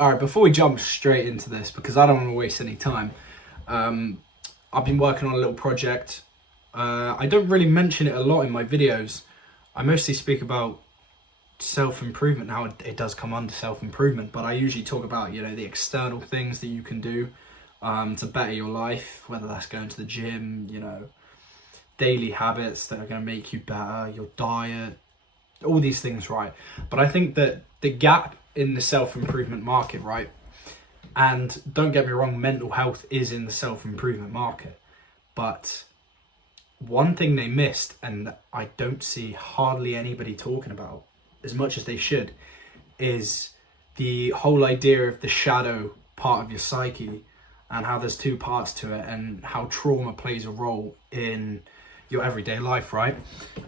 All right, before we jump straight into this, because I don't want to waste any time, I've been working on a little project. I don't really mention it a lot in my videos. I mostly speak about self-improvement, how it does come under self-improvement, but I usually talk about, the external things that you can do to better your life, whether that's going to the gym, daily habits that are going to make you better, your diet, all these things, right? But I think that the gap in the self-improvement market, right? And don't get me wrong, mental health is in the self-improvement market. But one thing they missed, and I don't see hardly anybody talking about as much as they should, is the whole idea of the shadow part of your psyche and how there's two parts to it and how trauma plays a role in your everyday life, right?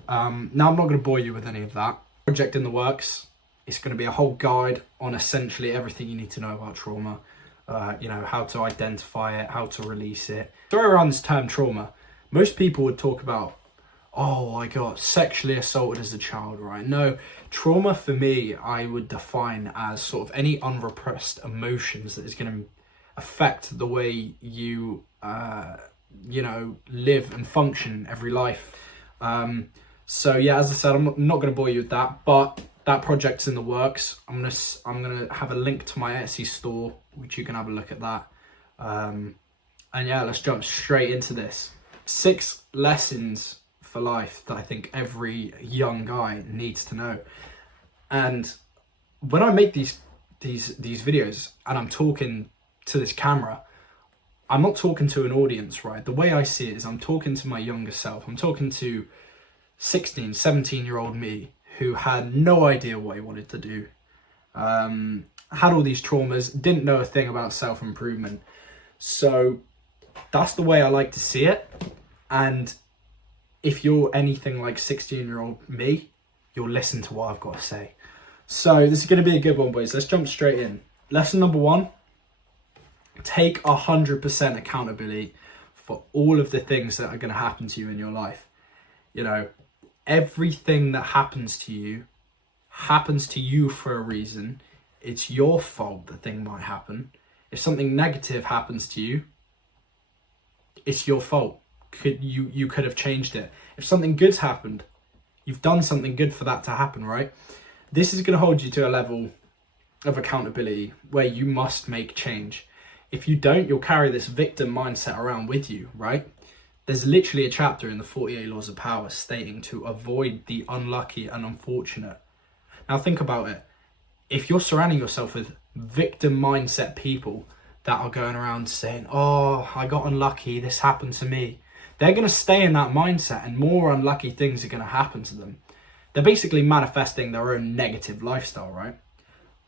Now, I'm not going to bore you with any of that. Project in the works. It's going to be a whole guide on essentially everything you need to know about trauma. How to identify it, how to release it. Throw around this term trauma. Most people would talk about, oh, I got sexually assaulted as a child, right? No, trauma for me, I would define as sort of any unrepressed emotions that is going to affect the way you live and function every life. So yeah, as I said, I'm not going to bore you with that, but that project's in the works. I'm gonna have a link to my Etsy store, which you can have a look at that. And yeah, let's jump straight into this. 6 lessons for life that I think every young guy needs to know. And when I make these videos and I'm talking to this camera, I'm not talking to an audience, right? The way I see it is I'm talking to my younger self. I'm talking to 16, 17-year-old me who had no idea what he wanted to do. Had all these traumas, didn't know a thing about self-improvement. So that's the way I like to see it. And if you're anything like 16-year-old me, you'll listen to what I've got to say. So this is going to be a good one, boys. Let's jump straight in. Lesson number 1. Take 100% accountability for all of the things that are going to happen to you in your life. Everything that happens to you for a reason. It's your fault the thing might happen. If something negative happens to you, it's your fault. You could have changed it. If something good's happened, you've done something good for that to happen, right? This is going to hold you to a level of accountability where you must make change. If you don't, you'll carry this victim mindset around with you, right? There's literally a chapter in the 48 Laws of Power stating to avoid the unlucky and unfortunate. Now think about it. If you're surrounding yourself with victim mindset people that are going around saying, oh, I got unlucky, this happened to me, they're going to stay in that mindset and more unlucky things are going to happen to them. They're basically manifesting their own negative lifestyle, right?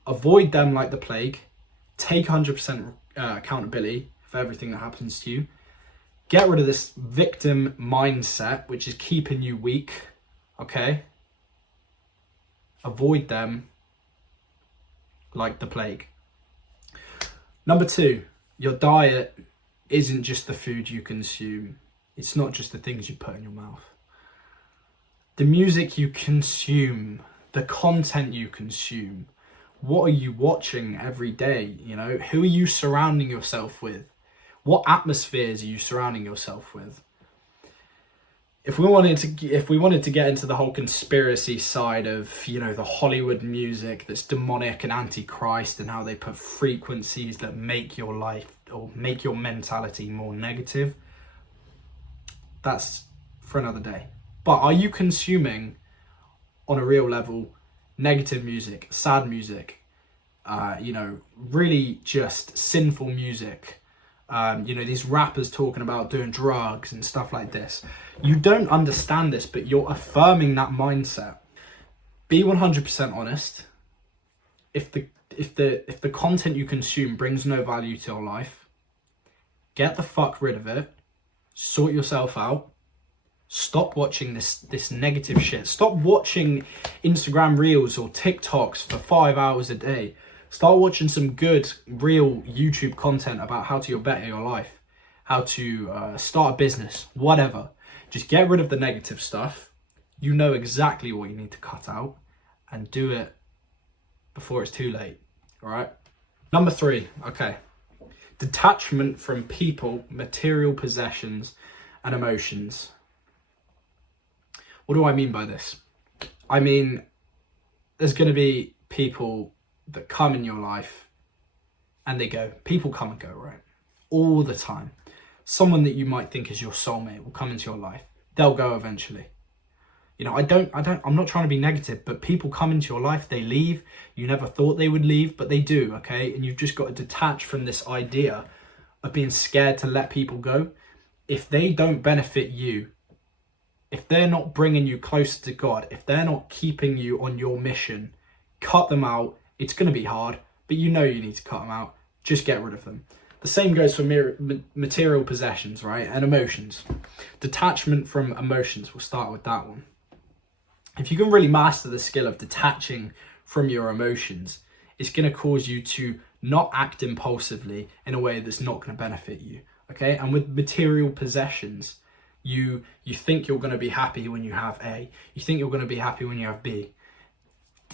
Avoid them like the plague. Take 100% accountability for everything that happens to you. Get rid of this victim mindset, which is keeping you weak, okay? Avoid them like the plague. Number 2, your diet isn't just the food you consume. It's not just the things you put in your mouth. The music you consume, the content you consume, what are you watching every day? Who are you surrounding yourself with? What atmospheres are you surrounding yourself with? If we wanted to get into the whole conspiracy side of, the Hollywood music that's demonic and antichrist and how they put frequencies that make your life or make your mentality more negative, that's for another day. But are you consuming on a real level negative music, sad music, really just sinful music? These rappers talking about doing drugs and stuff like this. You don't understand this, but you're affirming that mindset. Be 100% honest. If the content you consume brings no value to your life, get the fuck rid of it. Sort yourself out. Stop watching this negative shit. Stop watching Instagram reels or TikToks for 5 hours a day. Start watching some good, real YouTube content about how to better your life, how to start a business, whatever. Just get rid of the negative stuff. You know exactly what you need to cut out and do it before it's too late, all right? Number 3, okay. Detachment from people, material possessions, and emotions. What do I mean by this? I mean, there's going to be people that come in your life and they go. People come and go, right? All the time. Someone that you might think is your soulmate will come into your life. They'll go eventually. You know, I'm not trying to be negative, but people come into your life, they leave. You never thought they would leave, but they do, okay? And you've just got to detach from this idea of being scared to let people go. If they don't benefit you, if they're not bringing you closer to God, if they're not keeping you on your mission, cut them out. It's going to be hard, but you know you need to cut them out. Just get rid of them. The same goes for material possessions, right? And emotions. Detachment from emotions. We'll start with that one. If you can really master the skill of detaching from your emotions, it's going to cause you to not act impulsively in a way that's not going to benefit you, okay? And with material possessions, you think you're going to be happy when you have A. You think you're going to be happy when you have B.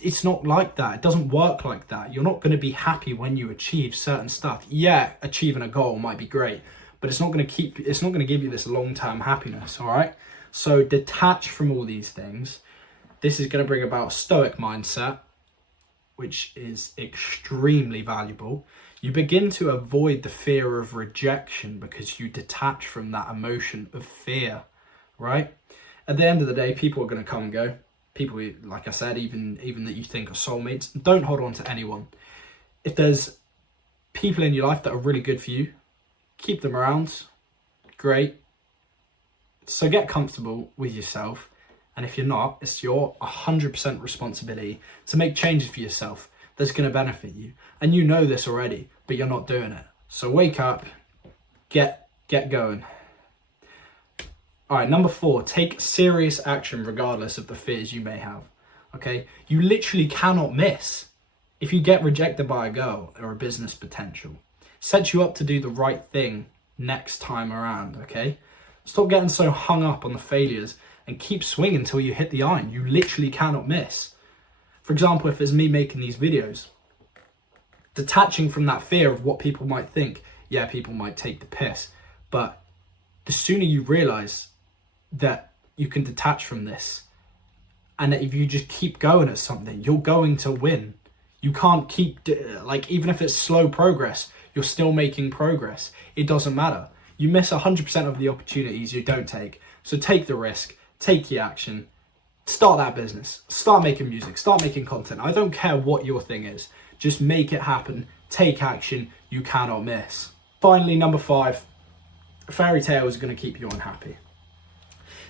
It's not like that. It doesn't work like that. You're not going to be happy when you achieve certain stuff. Yeah, achieving a goal might be great, but it's not going to give you this long-term happiness, all right? So detach from all these things. This is going to bring about a stoic mindset, which is extremely valuable. You begin to avoid the fear of rejection because you detach from that emotion of fear, right? At the end of the day, people are going to come and go. People, like I said, even that you think are soulmates. Don't hold on to anyone. If there's people in your life that are really good for you, keep them around. Great. So get comfortable with yourself. And if you're not, it's your 100% responsibility to make changes for yourself that's going to benefit you. And you know this already, but you're not doing it. So wake up, get going. All right, number 4, take serious action regardless of the fears you may have, okay? You literally cannot miss. If you get rejected by a girl or a business potential, sets you up to do the right thing next time around, okay? Stop getting so hung up on the failures and keep swinging until you hit the iron. You literally cannot miss. For example, if it's me making these videos, detaching from that fear of what people might think, yeah, people might take the piss, but the sooner you realize that you can detach from this and that if you just keep going at something, you're going to win. You can't keep, even if it's slow progress, you're still making progress. It doesn't matter. You miss 100% of the opportunities you don't take. So take the risk, take the action, start that business, start making music, start making content. I don't care what your thing is. Just make it happen. Take action. You cannot miss. Finally, number 5, fairy tales are going to keep you unhappy.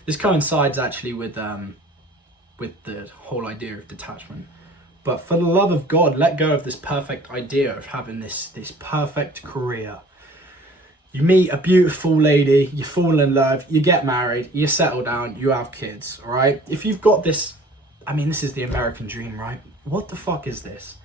This coincides actually with the whole idea of detachment. But for the love of God, let go of this perfect idea of having this perfect career. You meet a beautiful lady, you fall in love, you get married, you settle down, you have kids, all right? If you've got this, this is the American dream, right? What the fuck is this?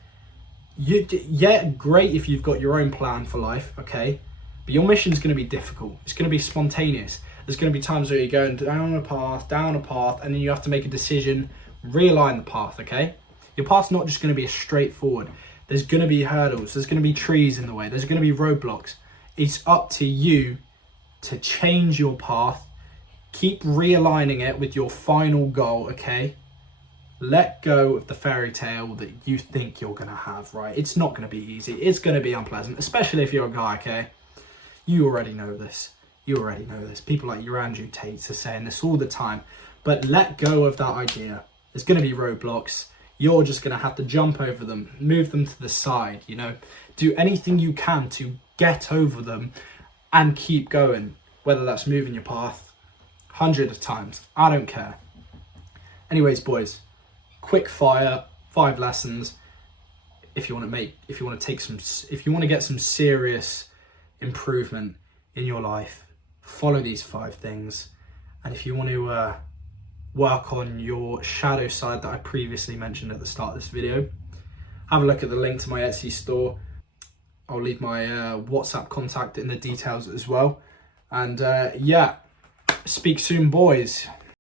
Yeah, great if you've got your own plan for life, okay? But your mission's going to be difficult. It's going to be spontaneous. There's going to be times where you're going down a path, and then you have to make a decision, realign the path, okay? Your path's not just going to be straightforward. There's going to be hurdles. There's going to be trees in the way. There's going to be roadblocks. It's up to you to change your path. Keep realigning it with your final goal, okay? Let go of the fairy tale that you think you're going to have, right? It's not going to be easy. It's going to be unpleasant, especially if you're a guy, okay? You already know this. People like Andrew Tate are saying this all the time. But let go of that idea. There's going to be roadblocks. You're just going to have to jump over them, move them to the side, do anything you can to get over them and keep going, whether that's moving your path 100 of times. I don't care. Anyways, boys, quick fire, 5 lessons. If you want to get some serious improvement in your life, follow these 5 things. And if you want to work on your shadow side that I previously mentioned at the start of this video, have a look at the link to my Etsy store. I'll leave my WhatsApp contact in the details as well. And speak soon, boys.